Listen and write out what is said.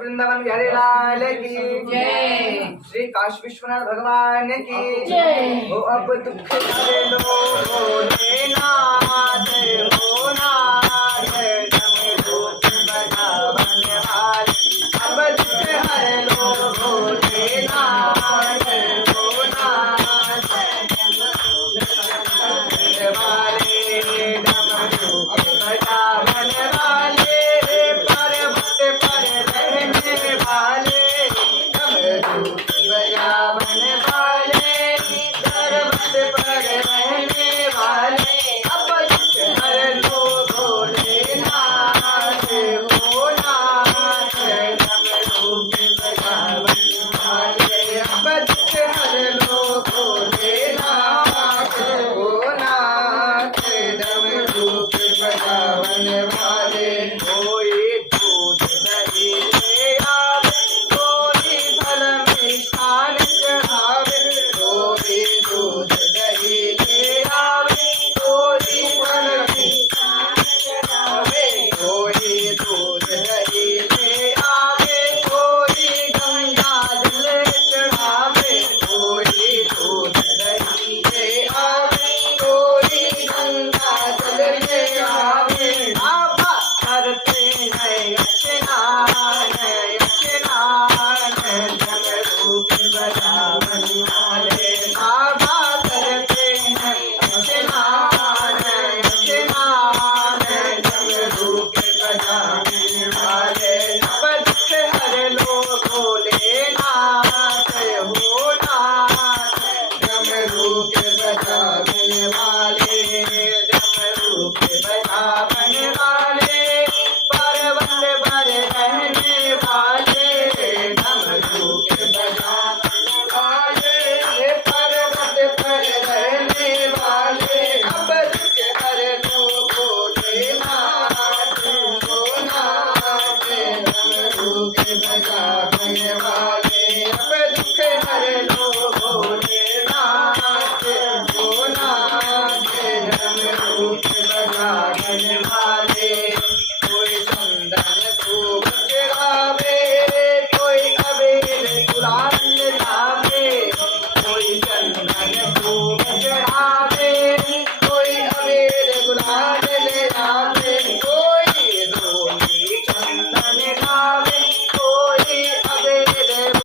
वृंदावन बिहारी लाल की जय। श्री काशी विश्वनाथ भगवान की जय। हो अब दुख हरे लो भोलेनाथ, हो नाथ डमरू बजावने वाले। अब दुख हरे लो भोलेनाथ, हो नाथ डमरू वाले, डमरू बजावने वाले, पर्वत पर रहने वाले, डमरू बजावने वाले, पर्वत पर रहने वाले। अब दुख हर लो भोलेनाथ, हो नाथ डमरू बजावने वाले। अब दुख हर लो भोलेनाथ, हो नाथ डमरू बजावने वाले। कोई दूध दही ले आवे, कोई फल मिष्ठान चढ़ावे, कोई दूध दही ले आवे, कोई फल मिष्ठान चढ़ावे, कोई दूध दही ले आवे, कोई गंगा जल चढ़ावे, कोई दूध दही ले आवे, कोई गंगा जल ले आवे। बाबा करते हैं स्नान, स्नान डमरू बजावने वाले। बाबा करते हैं स्नान, स्नान डमरू बजावने वाले। अब दुख हर लो भोलेनाथ, हो नाथ डमरू बजावने वाले, डमरू बजावने वाले, पर्वत पर रहने वाले, डमरू बजावने वाले, पर्वत पर रहने वाले। अब दुख हर लो भोलेनाथ, हो नाथ डमरू बजावने वाले। अब दुख हर लो भोलेनाथ, हो नाथ डमरू बजावने वाले। कोई चंदन धूप चढ़ावे, कोई अबीर गुलाल लावे, कोई चंदन धूप चढ़ावे,